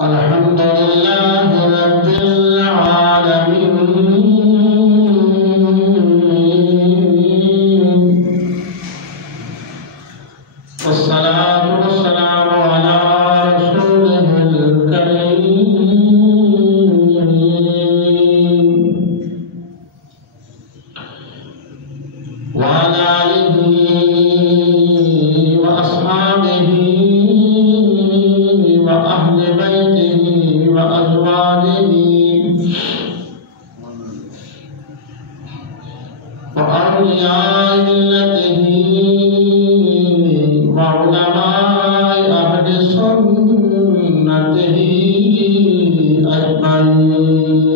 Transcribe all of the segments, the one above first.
الحمد لله رب العالمين والصلاة والسلام على رسوله الكريم وعلى آله وأصحابه وأهل بيته وأزواجه وأولياء ملته وعلماء أهل سنته أجمعين.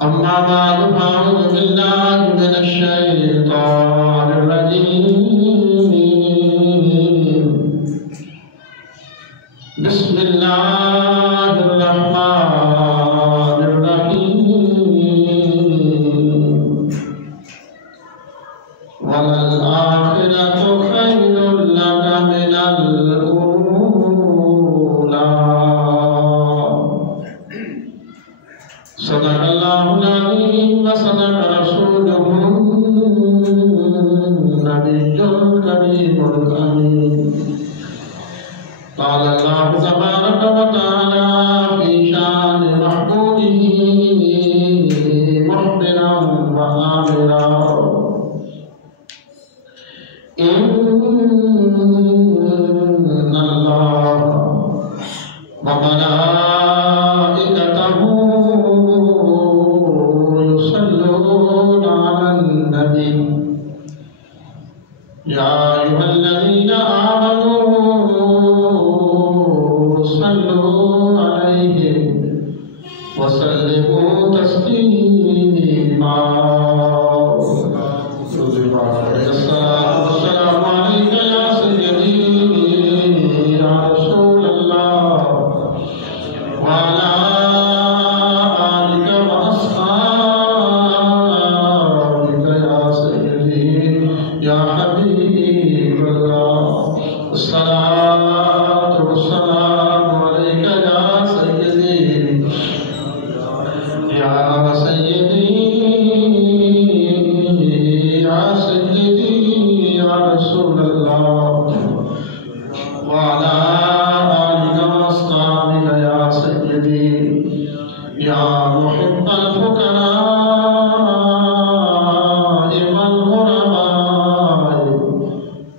أما بعد فأعوذ بالله من الشيطان الرجيم. بسم الله الرحمن الرحيم. وللآخرة خير لك من الأولى. صدق الله العظيم وصدق رسوله النبي الكريم الأمين. قال الله تبارك وتعالى في شان محبوبه مخبرا وآمرا: إن الله وملائكته يصلون على النبي يا أيها الذين آمنوا صلوا عليه وسلموا تسليما. السلام عليك يا سيدي يا رسول الله وعلى آلك وأصحابك يا سيدي يا حبيب الله. الصلاة والسلام عليك يا سيدي يا سيدي يا سيدي يا رسول الله وعلى آلك وأصحابك يا سيدي يا محب الفقراء والغرباء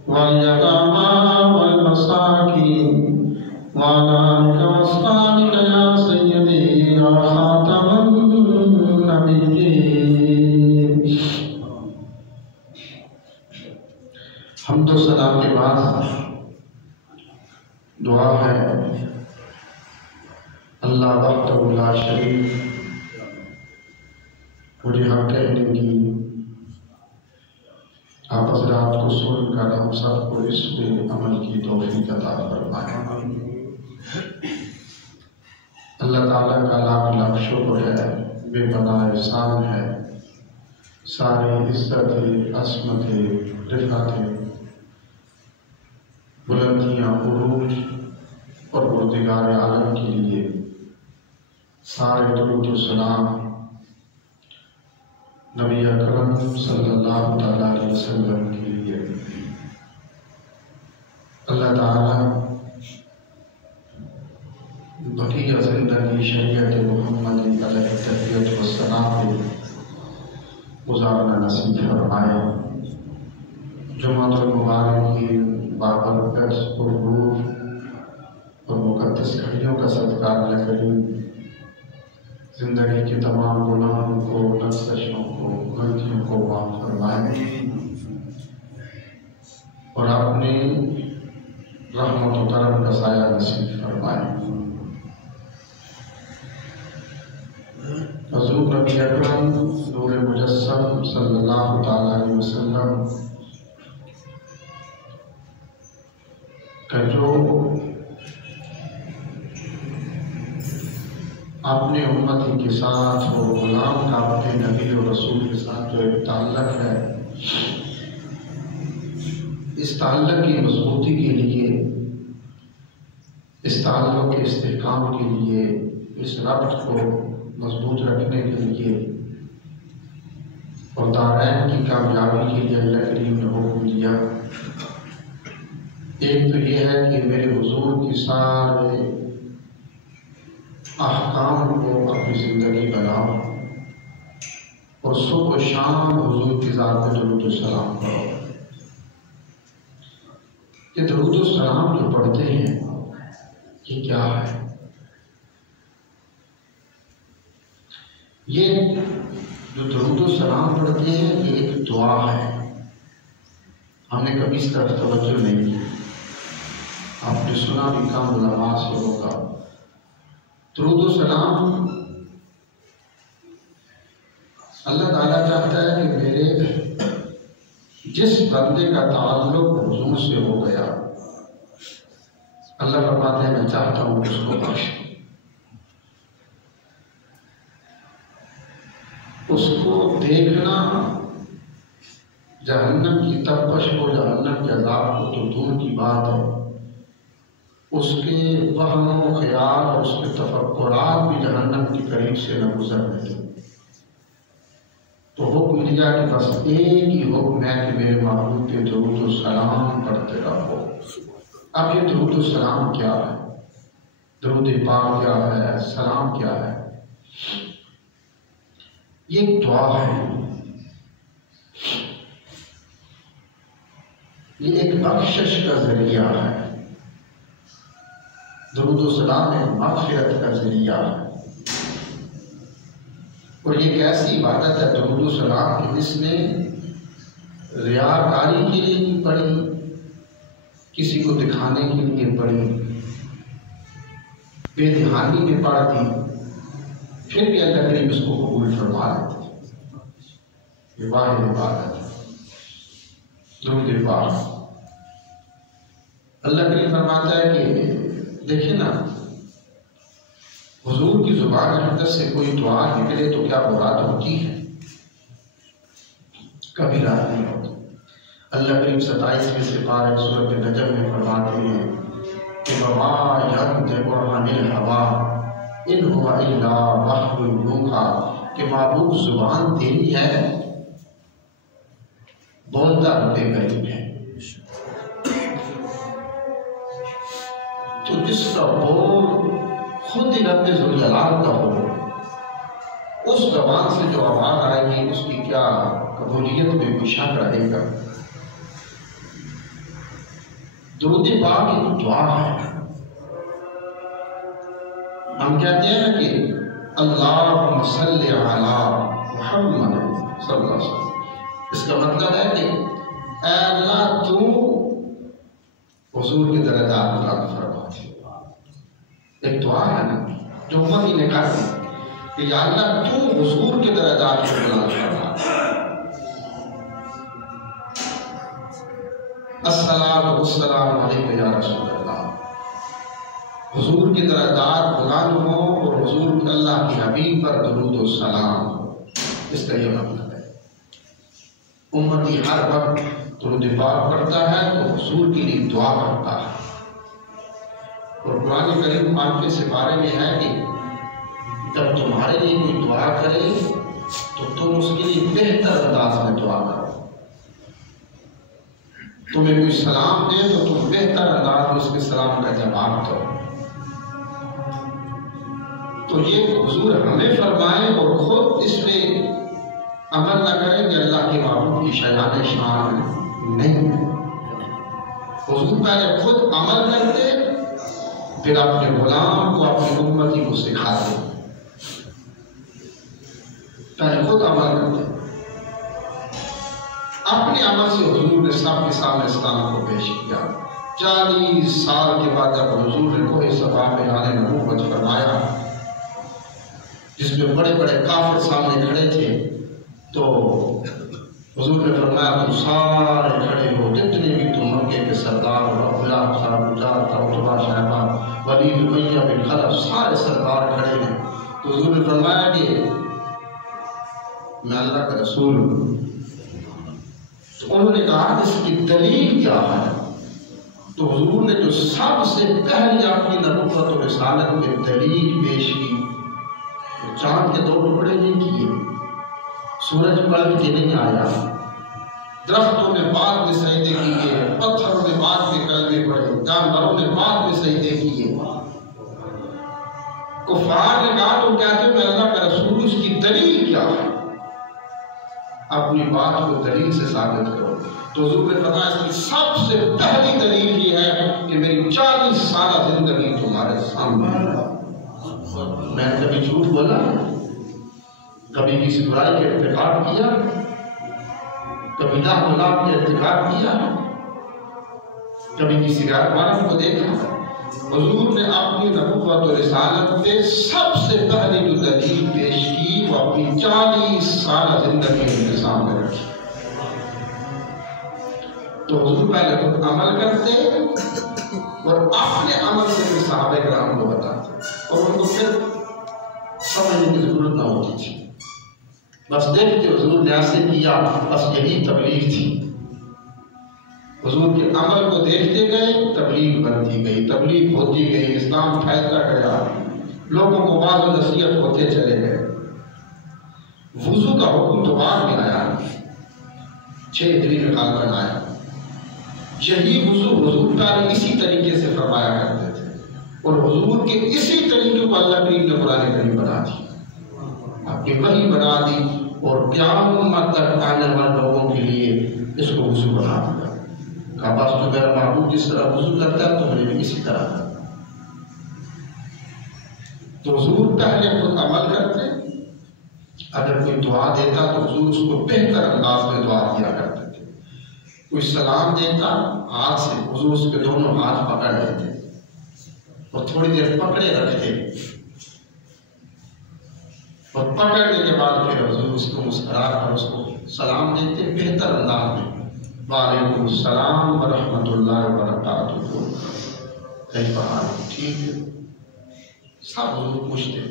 واليتامى والمساكين وعلى آلك وأصحابك يا سيدي يا خاتم النبيين. حمد و ثنا کے بعد دعا ہے اللہ وحدہ لا شریک مجھے حق کہنے کی آپ حضرات کو سن کر ہم سب کو اس میں عمل کی توفیق عطا فرمائے. اللہ تعالیٰ کا لاکھ لاکھ شکر ہے، بے پناہ احسان ہے. ساری عزت عظمت رفعت بلندیاں عروج اور پروردگار عالم کے لیے سارے درود و سلام نبی اکرم صلی اللہ علیہ وسلم کے لیے. اللہ تعالیٰ بقیہ زندگی شریعت محمد علیہ التحیت والسلام پہ گزارنا نصیب فرمائے. جمعۃ المبارک کی بابرکت اور نور اور مقدس گھڑیوں کا صدقہ اللہ کریم زندگی کے تمام گناہوں کو، لغزشوں کو، غلطیوں کو معاف فرمائے اور اپنی رحمت و کرم کا سایہ نصیب فرمائے. حضور نبی اکرم نور مجسم صلی اللہ علیہ وسلم کا جو اپنے امتی کے ساتھ اور غلام کا اپنے نبی اور رسول کے ساتھ جو ایک تعلق ہے، اس تعلق کی مضبوطی کے لیے اس تعلق کے استحکام کے لیے، اس ربط کو مضبوط رکھنے کے لیے اور دارین کی کامیابی کے لیے اللہ کریم نے حکم دیا۔ ایک تو یہ ہے کہ میرے حضور کی سارے احکام کو اپنی زندگی بناؤ اور صبح و شام حضور کی ذات پہ درود و سلام کرو۔ یہ درود و سلام جو پڑھتے ہیں یہ کیا ہے؟ یہ جو درود و سلام پڑھتے ہیں یہ ایک دعا ہے۔ ہم نے کبھی اس طرف توجہ نہیں کی، آپ نے سنا بھی کم علماء سے ہوگا۔ درود و سلام اللہ تعالیٰ چاہتا ہے کہ میرے جس بندے کا تعلق حضور سے ہو گیا، اللہ فرماتے ہیں میں چاہتا ہوں اس کو بخش، اس کو دیکھنا جہنم کی تپش کو، جہنم کے عذاب کو تو دور کی بات ہے، اس کے وہم و خیال اور اس کے تفکرات بھی جہنم کے قریب سے نہ گزرنے دیں۔ تو حکم دیا کہ بس ایک ہی حکم ہے کہ میرے محبوب پہ درود و سلام پڑھتے رہو۔ اب یہ درود و سلام کیا ہے؟ درود پاک کیا ہے؟ سلام کیا ہے؟ یہ ایک دعا ہے، یہ ایک بخشش کا ذریعہ ہے۔ درود و سلام ایک مغفرت کا ذریعہ ہے، اور یہ ایک ایسی عبادت ہے درود و سلام کہ جس نے ریاکاری کے لیے نہیں پڑھی، کسی کو دکھانے کے لیے پڑھی، بے دھیانی میں پڑھ دی، پھر بھی اللہ کریم اس کو قبول فرما لیتے۔ یہ واحد عبادت ہے درود پاک۔ اللہ کریم فرماتا ہے کہ دیکھیں نا، حضور کی زبان اقدس سے کوئی دعا نکلے تو کیا مراد ہوتی ہے؟ کبھی رات نہیں ہوتی۔ اللہ کریم 27ویں سپارہ سورۃ نجم میں فرماتے ہیں کہ وَمَا يَنطِقُ عَنِ الْهَوَىٰ إِنْ هُوَ إِلَّا وَحْيٌ يُوحَىٰ، کہ معبود زبان تیری ہے، بولتا ربے کریم ہے۔ تو جس کا بول خود ہی رب ذوالجلال کا ہو، اس زبان سے جو آواز آئے گی اس کی کیا قبولیت میں کوئی شک رہے گا؟ درود پاک ایک دعا ہے۔ ہم کہتے ہیں کہ اللہم صلی علی محمد صلی اللہ علیہ وسلم، اس کا مطلب ہے کہ اے اللہ تو حضور کی درجات بلند فرما۔ ایک دعا ہے نا جو امتی نے کہا کہ یا اللہ تو حضور کے درجات کو بلند فرما۔ الصلاۃ والسلام علیک یا رسول اللہ، حضور کی درجات بلند ہو اور حضور اللہ کی حبیب پر درود و سلام ہو۔ اس کا یہ مطلب ہے امتی ہر وقت درود پاک پڑھتا ہے تو حضور کے لیے دعا کرتا ہے۔ اور قرآن کریم 5ویں سپارے میں ہے کہ جب تمہارے لیے کوئی دعا کرے تو تم اس کے لیے بہتر انداز میں دعا کرو۔ تمہیں کوئی سلام دے تو تم بہتر انداز میں اس کے سلام کا جواب دو۔ تو یہ حضور ہمیں فرمائے اور خود اس پہ عمل نہ کریں کہ اللہ کے محبوب کی شایان شان نہیں ہے۔ حضور پہلے خود عمل کرتے، پھر اپنے غلام کو، اپنی امتی کو سکھاتے۔ پہلے خود عمل کرتے، اپنے عمل سے حضور نے سب کے سامنے اسلام کو پیش کیا۔ 40 سال کے بعد جب حضور نے کوہ صفا پہ اعلان نبوت فرمایا، جس میں بڑے بڑے کافر سامنے کھڑے تھے، تو حضور نے فرمایا تم سارے کھڑے ہو، جتنے بھی تم مکے کے سردار ہو، ابواللہ صاحب جعفر، عتبہ شیبہ، ولید امیہ بن خلف، سارے سردار کھڑے ہیں۔ تو حضور نے فرمایا کہ میں اللہ کا رسول ہوں۔ تو انہوں نے کہا اس کی دلیل کیا ہے؟ تو حضور نے جو سب سے پہلی اپنی نبوت و رسالت میں دلیل پیش کی، چاند کے 2 ٹکڑے نہیں کیے، سورج پلٹ کے نہیں آیا، درختوں نے بعد میں سجدے کیے، پتھروں نے بعد میں کلمے پڑھے، جانوروں نے بعد میں سجدے کیے۔ کفار نے کہا تو کہتے میں اللہ کا رسول، اس کی دلیل کیا ہے؟ اپنی بات کو دلیل سے ثابت کرو۔ تو حضور نے فرمایا اس کی سب سے پہلی دلیل یہ ہے کہ میری 40 سالہ زندگی تمہارے سامنے ہے۔ میں نے کبھی جھوٹ بولا؟ کبھی کسی برائی کے ارتکاب کیا؟ کبھی ناگناہ کے ارتکاب کیا؟ کبھی کسی غیر محرم کو دیکھا؟ حضور نے اپنی نبوت و رسالت میں سب سے پہلی جو دلیل پیش کی وہ اپنی 40 سالہ زندگی ان کے سامنے رکھی۔ تو حضور پہلے خود عمل کرتے اور اپنے عمل سے بھی صحابہ کرام کو بتاتے اور ان کو پھر سمجھنے کی ضرورت نہ ہوتی تھی، بس دیکھتے حضور نے ایسے کیا، بس یہی تبلیغ تھی۔ حضور کے عمل کو دیکھتے گئے، تبلیغ بنتی گئی، تبلیغ ہوتی گئی، اسلام پھیلتا گیا، لوگوں کو واعظ و نصیحت ہوتے چلے گئے۔ وضو کا حکم تو بعد میں آیا، 6 دن نکال کر آیا۔ یہی وضو حضور تعالی اسی طریقے سے فرمایا کرتے تھے اور حضور کے اسی طریقے کو اللہ کریم نے قرآن کریم بنا دی، اپنی وحی بنا دی اور قیامت تک آنے والے لوگوں کے لیے اس کو وضو بنا دیا۔ کہا بس تو میرا محبوب جس طرح وضو کرتا ہے تو مجھے بھی اسی طرح کرتا۔ تو حضور پہلے خود عمل کرتے، اگر کوئی دعا دیتا تو حضور اس کو بہتر انداز میں دعا دیا کرتے تھے۔ کوئی سلام دیتا ہاتھ سے، حضور اس کے دونوں ہاتھ پکڑ لیتے اور تھوڑی دیر پکڑے رکھتے اور پکڑنے کے بعد پھر حضور اس کو مسکرا کر اس کو سلام دیتے بہتر انداز میں، وعلیکم السلام ورحمۃ اللہ وبرکاتہ، کیف حالک، ٹھیک ہے، سب حضور پوچھتے۔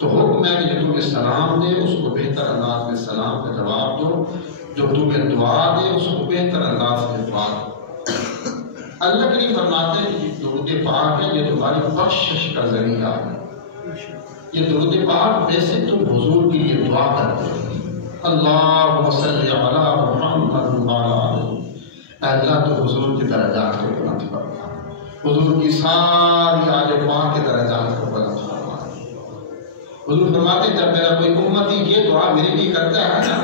تو حکم ہے کہ جو تمہیں سلام دے اس کو بہتر انداز میں سلام کا جواب دو، جو تمہیں دعا دے اس کو بہتر انداز میں دعا دو۔ اللہ کریم فرماتے ہیں کہ درود پاک ہے یہ تمہاری بخشش کا ذریعہ ہے۔ یہ درود پاک ویسے تم حضور کے لیے دعا کرتے ہو، اللہم صلی علی محمد وعلی، اللہ تو حضور کی درجات کو بلند فرما، حضور کی ساری آل پاک کے درجات کو بلند فرما۔ حضور فرماتے ہیں جب میرا کوئی امتی یہ دعا میرے لیے کرتا ہے نا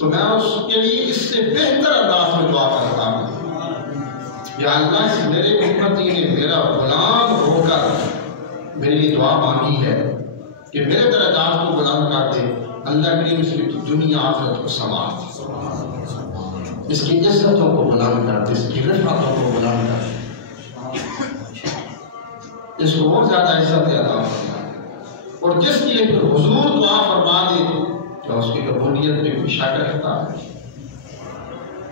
تو میں اس کے لیے اس سے بہتر انداز میں دعا کرتا ہوں، یا اللہ اس میرے امتی نے میرا غلام ہو کر میرے لیے دعا مانگی ہے کہ میرے درجات کو بلند کر دے، اللہ کریم اس کی دنیا آخرت کو سنوار دے، اس کی عزتوں کو بلند کر دے، اس کی رفعتوں کو بلند کر دے، اس کو اور زیادہ عزت عطا فرما، اور جس کے لیے پھر حضور دعا فرما دے کیا اس کی قبولیت میں کوئی شک رہتا ہے؟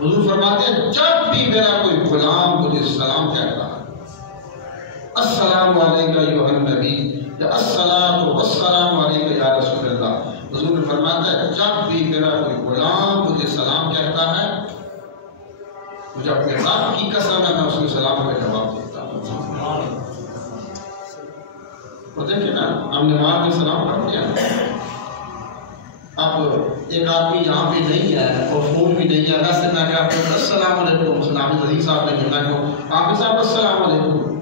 حضور فرماتے ہیں جب بھی میرا کوئی غلام مجھے سلام کہتا ہے، السلام علیکہ ایھا النبی یا الصلاۃ والسلام علیکہ یا رسول اللہ، حضور فرماتا ہے جب بھی میرا کوئی غلام مجھے سلام کہتا ہے مجھے اپنے رب کی قسم ہے میں اس کے سلام کا جواب دیتا ہوں۔ اور دیکھیں نا ہم نماز میں سلام پڑھتے ہیں، اب ایک آدمی یہاں بھی نہیں ہے اور فون بھی نہیں ہے، ویسے میں کہا السلام علیکم، سلام عزیز صاحب نہیں ہے، میں کہوں حافظ صاحب السلام علیکم،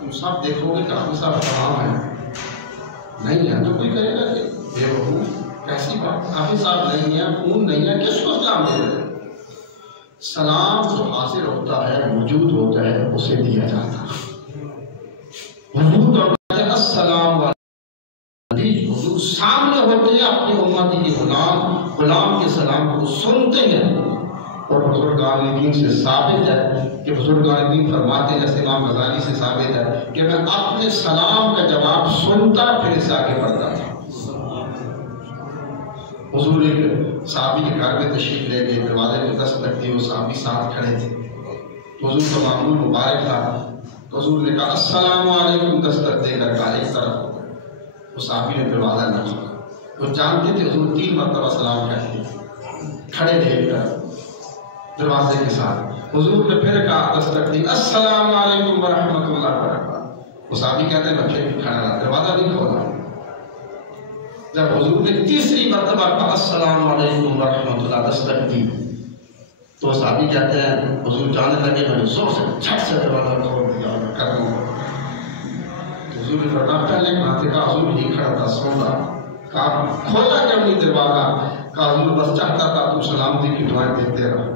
تم سب دیکھو گے کہ حافظ صاحب کہاں ہیں، نہیں ہے تو کوئی کہے گا کہ بے وقوف کیسی بات، حافظ صاحب نہیں ہے، فون نہیں ہے، کس کو سلام دے رہے؟ سلام جو حاضر ہوتا ہے موجود ہوتا ہے اسے دیا جاتا ہے۔ حضور کا السلام علیکم، حضور سامنے ہوتے ہیں اپنی امتی کے غلام کے سلام کو سنتے ہیں، اور بزرگان دین سے ثابت ہے کہ بزرگان دین فرماتے ہیں جیسے امام غزالی سے ثابت ہے کہ میں اپنے سلام کا جواب سنتا پھر اسے آگے بڑھتا تھا۔ حضور ایک صحابی کے گھر میں تشریف لے گئے، دروازے میں دستک دی، وہ صحابی ساتھ کھڑے تھے، حضور کا معمول مبارک تھا، تو حضور نے کہا السلام علیکم، دستک دے کر کہا ایک طرف ہو گئے، وہ صحابی نے دروازہ نہ کھولا، وہ جانتے تھے حضور 3 مرتبہ سلام کہتے ہیں، کھڑے رہے کر دروازے کے ساتھ حضور نے پھر کہا دستک دی، السلام علیکم ورحمۃ اللہ وبرکاتہ. وہ صحابی کہتے ہیں میں پھر بھی کھڑا رہا، دروازہ نہیں کھولا. جب حضور نے تیسری مرتبہ کہا السلام علیکم ورحمۃ اللہ دستک دی تو صحابی کہتے ہیں حضور جانے لگے، میں نے زور سے جھٹ سے دروازہ کھول دیا اور کر دوں. حضور نے فرمایا پہلے کہا تھا، کہا حضور نہیں کھڑا تھا، سو رہا. کہا کھولا کیوں نہیں دروازہ؟ کہا حضور بس چاہتا تھا تو سلامتی کی دعائیں دیتے رہا.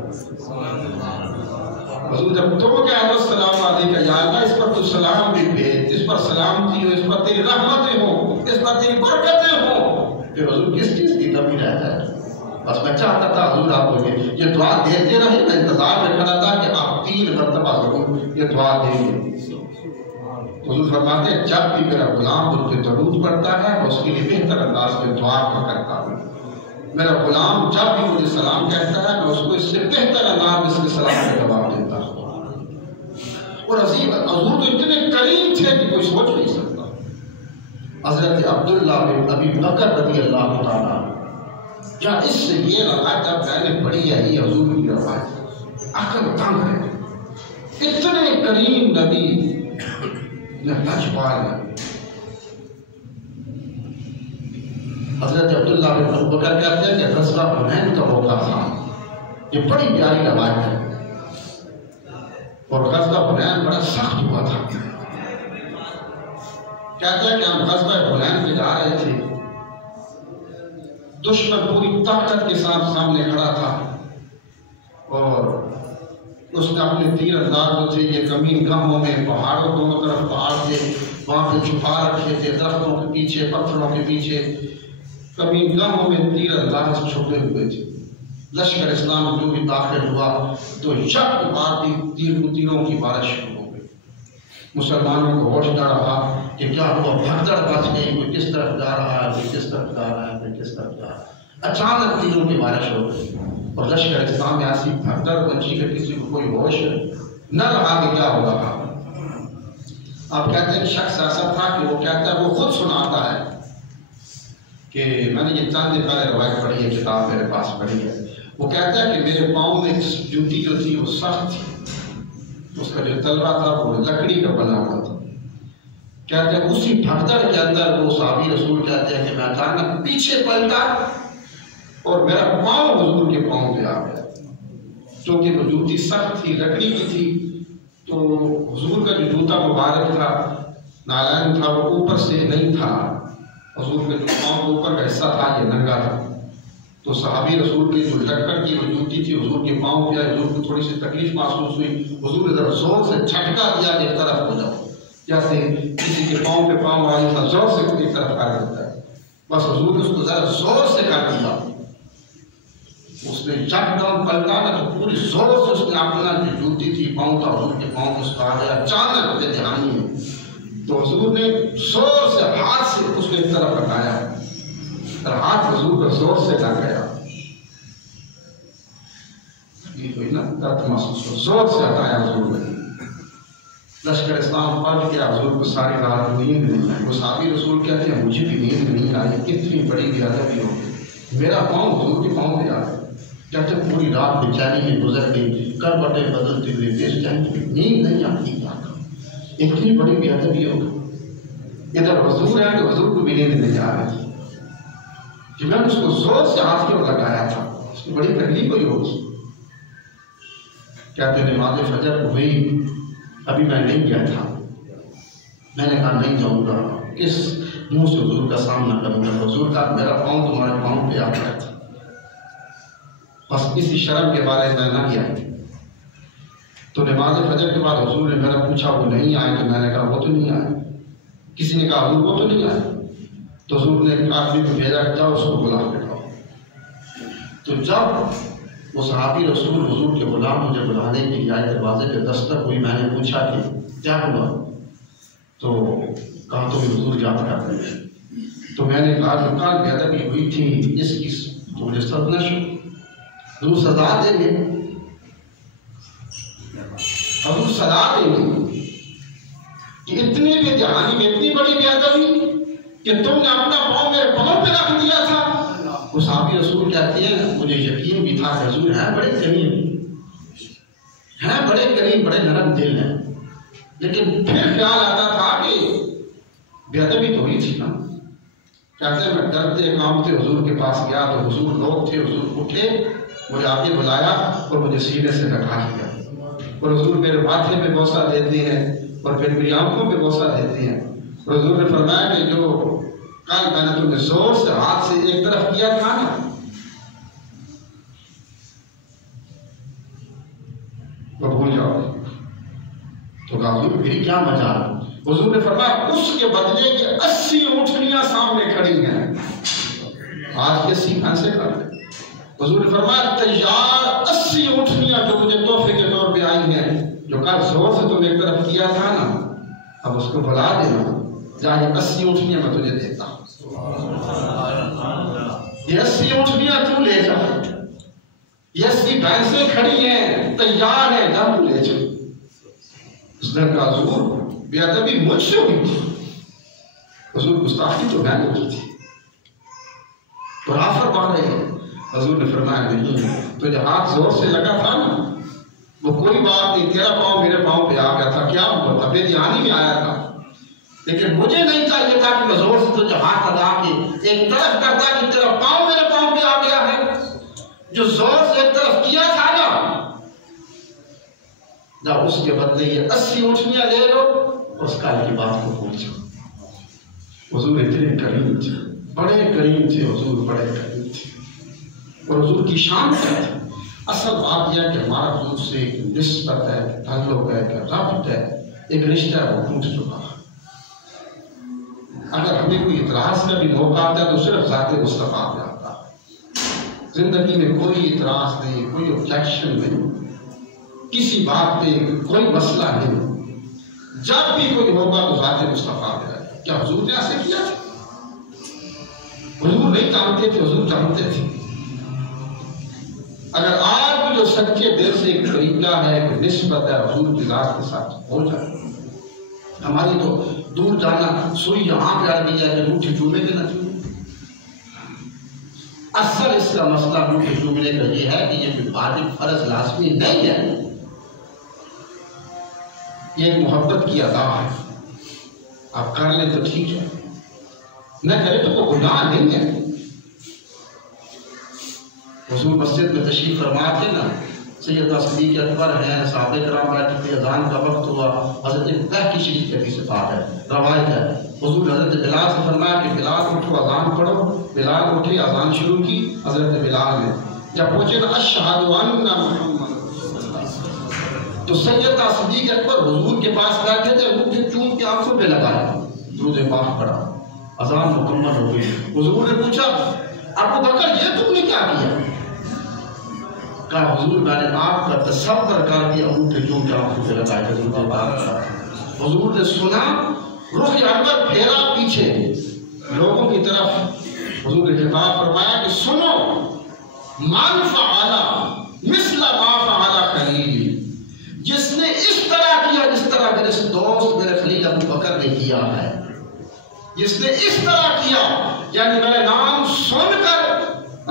حضور جب تو کہا السلام علیکم، یا اللہ اس پر تو سلام بھی بھیج، اس پر سلامتی ہو، اس پر تیری رحمتیں ہوں، اس پر تیری برکتیں ہوں. پھر حضور کس چیز کی کمی رہ جائے؟ بس میں چاہتا تھا حضور آپ کو یہ دعا دیتے رہے. میں انتظار میں کھڑا تھا کہ آپ 3 مرتبہ ضرور یہ دعا دیں گے. حضور فرماتے ہیں جب بھی میرا غلام مجھ پہ درود پڑتا ہے میں اس کے لیے بہتر انداز میں دعا کرتا ہوں. میرا غلام جب بھی مجھے سلام کہتا ہے میں اس کو اس سے بہتر انداز میں اس کے سلام کا جواب دیتا ہوں. اور عظیم حضور تو اتنے کریم تھے کہ کوئی سوچ نہیں سکتا. حضرت عبداللہ بن ابی بکر رضی اللہ تعالیٰ کیا اس سے یہ روایت اب میں نے پڑھی ہے، یہ حضور کی روایت عقل تنگ ہے. اتنے کریم نبی لجپال ہے. حضرت عبداللہ بن ابی بکر کہتے ہیں کہ غزوہ حنین کا موقع تھا. یہ بڑی پیاری روایت ہے اور غزوہ حنین بڑا سخت ہوا تھا. کہتے ہیں کہ ہم غزوہ حنین پہ جا رہے تھے، دشمن پوری طاقت کے ساتھ سامنے کھڑا تھا اور اس نے اپنے تیر انداز جو تھے یہ کمین گاہوں میں پہاڑوں دونوں طرف پہاڑ تھے وہاں پہ چھپا رکھے تھے، درختوں کے پیچھے پتھروں کے پیچھے کمین گاہوں میں تیر انداز چھپے ہوئے تھے. لشکر اسلام جو بھی داخل ہوا تو یک بار تیروں کی بارش شروع ہو گئی. مسلمانوں کو ہوش نہ رہا کہ کیا ہوا، بھگدڑ مچ گئی، کوئی کس طرف جا رہا ہے، کوئی کس طرف جا رہا ہے، کوئی کس طرف جا رہا ہے. اچانک تیروں کی بارش ہو گئی اور لشکر اسلام میں ایسی بھگدڑ مچی کہ کسی کو کوئی ہوش نہ رہا کہ کیا ہو رہا. آپ کہتے ہیں شخص ایسا تھا کہ وہ کہتا ہے، وہ خود سناتا ہے کہ میں نے یہ چند دن پہلے روایت پڑھی ہے، کتاب میرے پاس پڑھی ہے. وہ کہتا ہے کہ میرے پاؤں میں جوتی جو تھی وہ سخت تھی، اس کا جو تلوا تھا وہ لکڑی کا بنا ہوا تھا. کہتے ہیں اسی بھگدڑ کے اندر وہ صحابی رسول کہتے ہیں کہ میں اچانک پیچھے پلٹا اور میرا پاؤں حضور کے پاؤں پہ آ گیا. چونکہ وہ جوتی سخت تھی، لکڑی کی تھی، تو حضور کا جو جوتا مبارک تھا، نالین تھا، وہ اوپر سے نہیں تھا. حضور کے جو پاؤں کے اوپر کا حصہ تھا یہ ننگا تھا. تو صحابی رسول کی جو لکڑ کی وہ جوتی تھی حضور کے پاؤں پہ آئی. حضور کو تھوڑی سی تکلیف محسوس ہوئی. حضور نے ذرا زور سے جھٹکا دیا کہ ایک طرف ہو جاؤ، جیسے کسی کے پاؤں پہ پاؤں آئی تھا زور سے ایک طرف کر دیتا ہے. بس حضور نے اس کو ذرا زور سے کر دیا. اس نے جب دم پلٹا نا تو پوری زور سے اس نے اپنا جو جوتی تھی پاؤں تھا حضور کے پاؤں کو اس کا آ گیا اچانک بے دھیانی میں. تو حضور نے زور سے ہاتھ سے اس کو ایک طرف ہٹایا اور ہاتھ حضور کا زور سے لگ گیا. یہ کوئی نا درد محسوس ہو، زور سے ہٹایا حضور نے. لشکر اسلام پلٹ گیا. حضور کو ساری رات نیند نہیں آئی. وہ صحابی رسول کہتے ہیں مجھے بھی نیند نہیں آئی، کتنی بڑی بے ادبی ہو گئی. میرا پاؤں حضور کے پاؤں پہ آ گیا. کہتے پوری رات بےچینی میں گزر گئی، کربٹیں بدلتے ہوئے بے چینی، نیند نہیں آتی. اتنی بڑی بے ادبی ہو گئی. ادھر حضور ہے کہ حضور کو بھی نیند نہیں آ رہی تھی کہ میں نے اس کو زور سے ہاتھ کی اور لگایا تھا. اس کو بڑی تکلیف ہوئی ہوگی. کہتے نماز فجر ہوئی، ابھی میں نہیں گیا تھا. میں نے کہا نہیں جاؤں گا، کس منہ سے حضور کا سامنا کروں گا. حضور کا میرا پاؤں تمہارے پاؤں پہ آ گیا تھا. بس کسی شرم کے بارے میں نہ کیا. تو نماز فجر کے بعد حضور نے میرا پوچھا وہ نہیں آئے، تو میں نے کہا وہ تو نہیں آئے. کسی نے کہا حضور وہ تو نہیں آئے. تو حضور نے ایک آدمی کو بھیجا کہ جاؤ اس کو بلا کے لاؤ. تو جب وہ صحابی رسول حضور کے غلام مجھے بلانے کے لیے آئے، دروازے پہ دستک ہوئی. میں نے پوچھا کہ کیا ہوا؟ تو کہا تو حضور یاد کرتے ہیں. تو میں نے کہا کہ کل بے ادبی ہوئی تھی، اس کی تو مجھے سرزنش حضور سزا دیں گے، حضور سزا دیں گے کہ اتنی بھی جہانی میں اتنی بڑی بے ادبی کہ تم نے اپنا پاؤں میرے پاؤں پہ رکھ دیا تھا. وہ صحابی رسول کہتے ہیں مجھے یقین بھی تھا کہ حضور ہے بڑے کریم، ہیں بڑے کریم، بڑے نرم دل ہیں، لیکن پھر خیال آتا تھا کہ بے ادبی تو ہوئی تھی نا. کہتے ہیں میں ڈرتے کانپتے حضور کے پاس گیا تو حضور لوگ تھے، حضور اٹھے، مجھے آگے بلایا اور مجھے سینے سے لگا دیا، اور حضور میرے ماتھے پہ بوسہ دیتے ہیں اور پھر میری آنکھوں پہ بوسہ دیتے ہیں. اور حضور نے فرمایا کہ جو کل میں نے تمہیں زور سے ہاتھ سے ایک طرف کیا تھا نا، وہ بھول جاؤ. تو کہا حضور میری کیا مجال؟ حضور نے فرمایا اس کے بدلے کے 80 اونٹنیاں سامنے کھڑی ہیں، آج کے 80 پھنسے کر لیں. حضور نے فرمایا تیار 80 اونٹنیاں جو مجھے تحفے کے طور پہ آئی ہیں، جو کل زور سے تم ایک طرف کیا تھا نا، اب اس کو بلا دینا، جہاں 80 اونٹنیاں میں تجھے دیتا ہوں. یہ 80 اونٹنیاں تو لے جا، یہ 80 بھینسیں کھڑی ہیں تیار ہیں، جا تو لے جا. اس نے کہا حضور بے ادبی مجھ سے ہوئی تھی. حضور گستاخی تو میں نے کی تھی، برافر بان رہے ہیں. حضور نے فرمایا نہیں، تجھے ہاتھ زور سے لگا تھا نا، وہ کوئی بات نہیں، تیرا پاؤں میرے پاؤں پہ آ گیا تھا، کیا ہوا تھا، بے دھیانی میں آیا تھا، لیکن مجھے نہیں چاہیے تھا کہ میں زور سے تجھے ہاتھ لگا کے ایک طرف کرتا کہ تیرا پاؤں میرے پاؤں پہ آ گیا ہے. جو زور سے ایک طرف کیا تھا نا، جب اس کے بدلے یہ 80 اونٹنیاں لے لو، اس کال کی بات کو بھول جاؤ. حضور اتنے کریم تھے، بڑے کریم تھے حضور، بڑے کریم تھے. اور حضور کی شان کیا ہے؟ اصل بات یہ ہے کہ ہمارا حضور سے ایک نسبت ہے، تعلق ہے، کہ ربط ہے، ایک رشتہ ہے، وہ ٹوٹ چکا. اگر ہمیں کوئی اعتراض کا بھی موقع آتا ہے تو صرف ذات مصطفیٰ پہ آتا ہے. زندگی میں کوئی اعتراض نہیں، کوئی objection نہیں، کسی بات پہ کوئی مسئلہ نہیں، جب بھی کوئی ہوگا تو ذات مصطفیٰ پہ آئے. کیا حضور نے ایسے کیا تھا؟ حضور نہیں جانتے تھے، حضور جانتے تھے. اگر آج بھی جو سچے دل سے ایک طریقہ ہے، ایک نسبت ہے حضور کی ذات کے ساتھ ہو جائے. ہماری تو دور جانا، سوئی یہاں پہ آ گئی ہے کہ انگوٹھی چومے کے نہ چومے. اصل اس کا مسئلہ انگوٹھی چومنے کا یہ ہے کہ یہ کوئی واجب فرض لازمی نہیں ہے، یہ ایک محبت کی ادا ہے. آپ کر لیں تو ٹھیک ہے، نہ کرے تو کوئی گناہ نہیں ہے. حضور مسجد میں تشریف فرما تھے نا، سیدنا صدیق اکبر ہیں، صحابہ کرام بیٹھے تھے، اذان کا وقت ہوا. حضرت بہکی شریف کے پیچھے بات ہے، روایت ہے، حضور حضرت بلال سے فرمایا کہ بلال اٹھو اذان پڑھو. بلال اٹھے، اذان شروع کی. حضرت بلال نے جب پہنچے نا اشہد ان محمد، تو سیدنا صدیق اکبر حضور کے پاس بیٹھے تھے، انگوٹھی چوم کے آنکھوں پہ لگایا، درود پاک پڑھا، اذان مکمل ہو گئی. حضور نے پوچھا ابو بکر یہ تم نے کیا کیا؟ کہا حضور میں نے آپ کا تصور کر دیا، انگوٹھی چوم کے آنکھوں پہ لگایا، درود پاک پڑھا. حضور نے سنا، رخ انور پھیرا پیچھے لوگوں کی طرف. حضور نے خطاب فرمایا کہ سنو، من فعل مثل ما فعل خلیلی، جس نے اس طرح کیا جس طرح میرے دوست میرے خلیل ابو بکر نے کیا ہے، جس نے اس طرح کیا یعنی میرا نام سن کر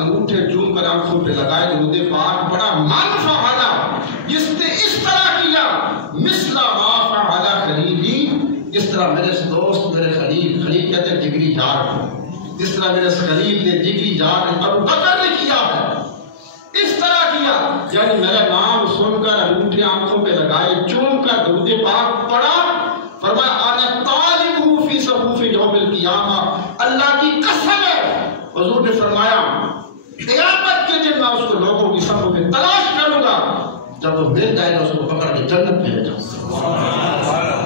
انگوٹھے چوم کر آنکھوں پہ لگائے، درود پاک پڑھا. من فعل، جس نے اس طرح کیا مثل ما فعل خلیلی، جس طرح میرے دوست میرے خلیل کہتے ہیں جگری یار کو، جس طرح میرے خلیل نے جگری یار ابو بکر نے کیا ہے، اس طرح کیا یعنی میرا نام سن کر انگوٹھے آنکھوں پہ لگائے، چوم کر درود پاک پڑھا. فرمایا انا طالبہ فی صفوف یوم القیامہ، اللہ کی قسم ہے. حضور نے فرمایا قیامت کے دن میں اس کو لوگوں کی صفوں میں تلاش کروں گا، جب وہ مل جائے گا اس کو پکڑ کے جنت میں لے جاؤں گا.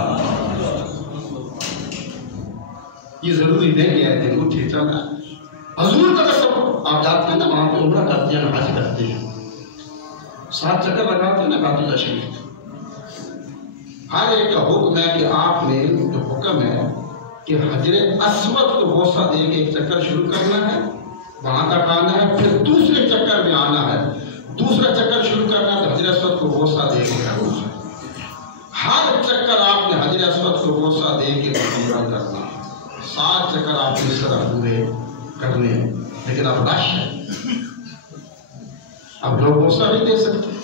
یہ ضروری نہیں ہے کہ انگوٹھی چلنا. حضور کا تصور، آپ جاتے ہیں نا وہاں پہ عمرہ کرتے ہیں، حج کرتے ہیں، 7 چکر لگاتے ہیں نا بیت شریف. ہر ایک کا حکم ہے کہ آپ نے جو حکم ہے کہ حجر اسود کو بوسہ دے کے ایک چکر شروع کرنا ہے، وہاں تک آنا ہے، پھر دوسرے چکر میں آنا ہے، دوسرا چکر شروع کرنا ہے تو حجر اسود کو بوسہ دے کے کرنا ہے. ہر چکر آپ نے حجر اسود کو بوسہ دے کے مکمل کرنا ہے. 7 چکر آپ نے اس طرح پورے کرنے ہیں. لیکن اب رش ہے، اب لوگ بوسہ نہیں دے سکتے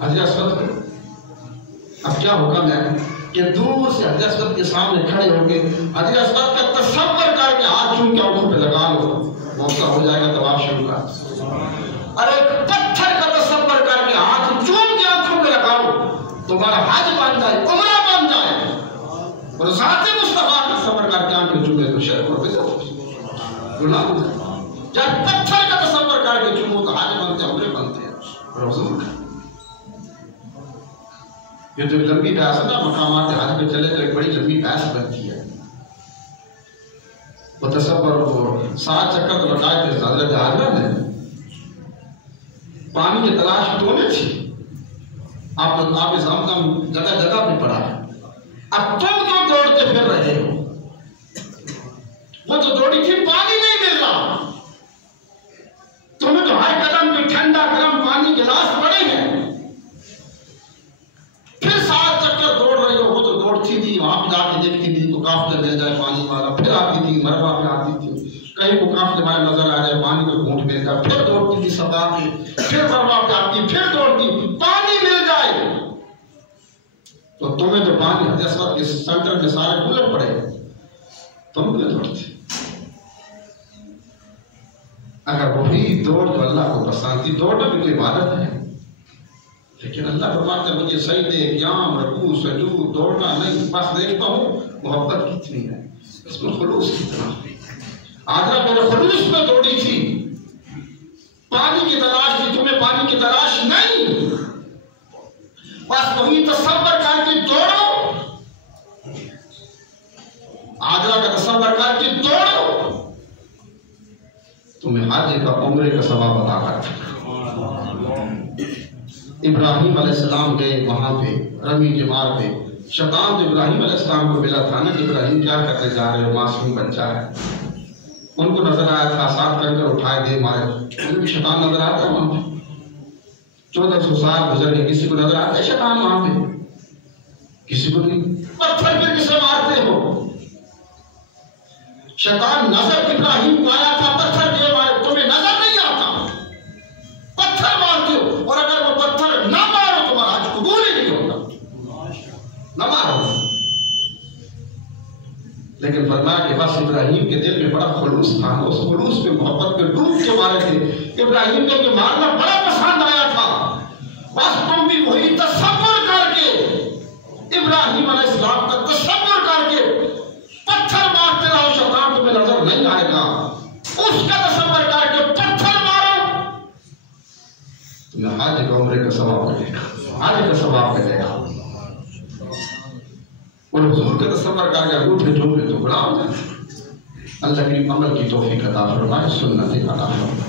حجر اسود کو. اب کیا حکم ہے کہ دور سے حضرت اسود کے سامنے کھڑے ہو کے حضرت اسود کا تصور کر کے ہاتھ چوم کے آنکھوں پہ لگا لو، موقع ہو جائے گا طواف شروع کا. اور ایک پتھر کا تصور کر کے ہاتھ چوم کے آنکھوں پہ لگا لو، تمہارا حج بن جائے، عمرہ بن جائے. اور ذات مصطفیٰ کا تصور کر کے آنکھیں چومے تو شرک اور بدعت گناہ ہو جائے. جب پتھر کا تصور کر کے چومو تو حج بنتے ہیں، عمرے بنتے ہیں. اور حضور یہ جو لمبی بحث ہے نا، مقامات حج پہ چلے تو ایک بڑی لمبی بحث بنتی ہے. وہ تصور کو 7 چکر تو لگائے تھے حضرت حاجرہ نے، پانی کی تلاش تو نہیں تھی. آپ زمزم جگہ جگہ پہ پڑا ہے. اب تم جو دوڑتے پھر رہے ہو، وہ تو دوڑی تھی، پانی نہیں مل رہا. تمہیں تو ہر قدم پہ ٹھنڈا گرم پانی گلاس پڑے ہیں. پھر 7 چکر دوڑ رہے ہو. وہ تو دوڑتی تھی، وہاں پہ جا کے دیکھتی تھی تو قافلہ مل جائے پانی والا، پھر آتی تھی مروا پہ آتی تھی، کہیں وہ قافلے والے نظر آ جائے، پانی کو گھونٹ مل جائے، پھر دوڑتی تھی سبا کے، پھر مروا پہ آتی، پھر دوڑتی، پانی مل جائے. تو تمہیں تو پانی حضرت اسود کے سینٹر میں سارے کولر پڑے، تم کیوں دوڑتے؟ اگر وہی دوڑ جو اللہ کو پسند تھی، دوڑنا بھی کوئی عبادت ہے، لیکن اللہ فرماتے ہیں مجھے سجدے، قیام، رکوع، سجود دوڑنا نہیں، بس دیکھتا ہوں محبت کتنی ہے، اس میں خلوص کتنا. حاجرہ میرے خلوص میں دوڑی تھی، پانی کی تلاش تھی، تمہیں پانی کی تلاش نہیں. بس وہی تصور کر کے دوڑو، حاجرہ کا تصور کر کے دوڑو، تمہیں حج کا عمرے کا ثواب عطا کرتا. ابراہیم علیہ السلام گئے وہاں پہ رمی جمار پہ. شیطان جو ابراہیم علیہ السلام کو ملا تھا نا کہ ابراہیم کیا کرنے جا رہے ہو، معصوم بچہ ہے، ان کو نظر آیا تھا، 7 کنکر اٹھائے دے مارے. ان کو شیطان نظر آتا ہے وہاں پہ. 1400 سال گزر گئے، کسی کو نظر آتا ہے شیطان وہاں پہ؟ کسی کو نہیں. پتھر پہ کسے مارتے ہو؟ شیطان نظر ابراہیم کو آیا تھا، پتھر دے مارے، تمہیں نظر نہیں آتا، پتھر مارتے ہو. اور اگر وہ پتھر نہ مارو تمہارا حج قبول ہی نہیں ہوگا، نہ مارو. لیکن فرمایا کہ بس ابراہیم کے دل میں بڑا خلوص تھا، اس خلوص میں محبت میں ڈوب کے مارے تھے. ابراہیم کو مارنا بڑا پسند آیا تھا. بس تم بھی وہی تصور کر کے، ابراہیم علیہ السلام کا تصور کر کے پتھر مارتے رہو، شیطان تمہیں نظر نہیں آئے گا. اس کا تصور کر کے پتھر مارو، تمہیں حج کا عمرے کا ثواب ملے گا، حج کا ثواب ملے گا. اور حضور کا تصور کر کے انگوٹھے چوم لے تو بڑا ہو جائے. اللہ کی عمل کی توفیق عطا فرمائے، سنت عطا فرمائے.